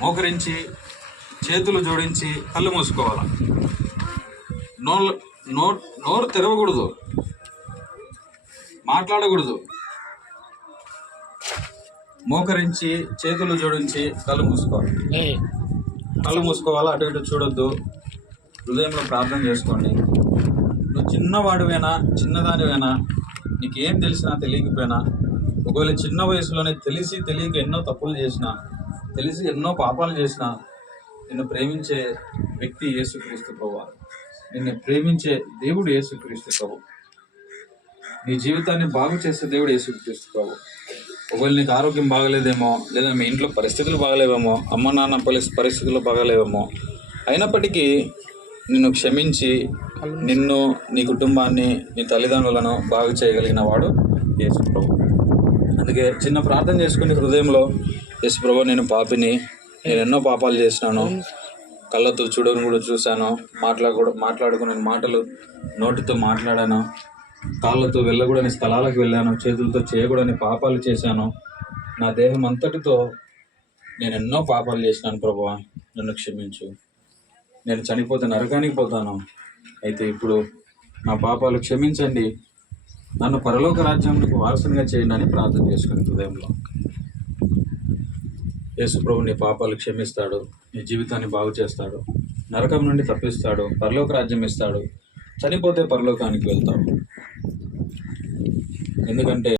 మోకరించి చేతులు జోడించి కళ్ళు మూసుకోవాలి. నోరు తెరవకూడదు, మాట్లాడకూడదు. మోకరించి చేతులు జోడించి కళ్ళు మూసుకోవాలి. అటు ఇటు చూడొద్దు. హృదయంలో ప్రార్థన చేసుకోండి. నువ్వు చిన్నవాడివైనా చిన్నదానివైనా, నీకేం తెలిసినా తెలియకపోయినా, ఒకవేళ చిన్న వయసులోనే తెలియక ఎన్నో తప్పులు చేసినా, తెలిసి ఎన్నో పాపాలు చేసినా, నిన్ను ప్రేమించే వ్యక్తి యేసుక్రీస్తు ప్రభువు. నిన్ను ప్రేమించే దేవుడు యేసుక్రీస్తు ప్రభువు. నీ జీవితాన్ని బాగు చేసే దేవుడు యేసుక్రీస్తు ప్రభువు. ఒకవేళ నీకు ఆరోగ్యం బాగలేదేమో, లేదా మీ ఇంట్లో పరిస్థితులు బాగలేవేమో, అమ్మ నాన్న పరిస్థితులు బాగలేవేమో, అయినప్పటికీ నిన్ను క్షమించి నిన్ను, నీ కుటుంబాన్ని, నీ తల్లిదండ్రులను బాగు చేయగలిగిన వాడు యేసు ప్రభు. అందుకే చిన్న ప్రార్థన చేసుకుని హృదయంలో, యేసు ప్రభు, నేను పాపిని, నేను ఎన్నో పాపాలు చేసినాను, కళ్ళతో చూడని కూడా చూశాను, మాట్లాడుకునే మాటలు నోటితో మాట్లాడాను, కాళ్ళతో వెళ్ళకూడని స్థలాలకు వెళ్ళాను, చేతులతో చేయకూడని పాపాలు చేశాను, నా దేహం అంతటితో నేను ఎన్నో పాపాలు చేసినాను ప్రభువా, నన్ను క్షమించు. నేను చనిపోతే నరకానికి పోతాను, అయితే ఇప్పుడు నా పాపాలు క్షమించండి, నన్ను పరలోక రాజ్యానికి వారసునిగా చేయండి అని ప్రార్థన చేసుకుని హృదయంలో. యేసు ప్రభు నీ పాపాలు క్షమిస్తాడు, నీ జీవితాన్ని బాగు చేస్తాడు, నరకం నుండి తప్పిస్తాడు, పరలోక రాజ్యం ఇస్తాడు. చనిపోతే పరలోకానికి వెళ్తావు. ఎందుకంటే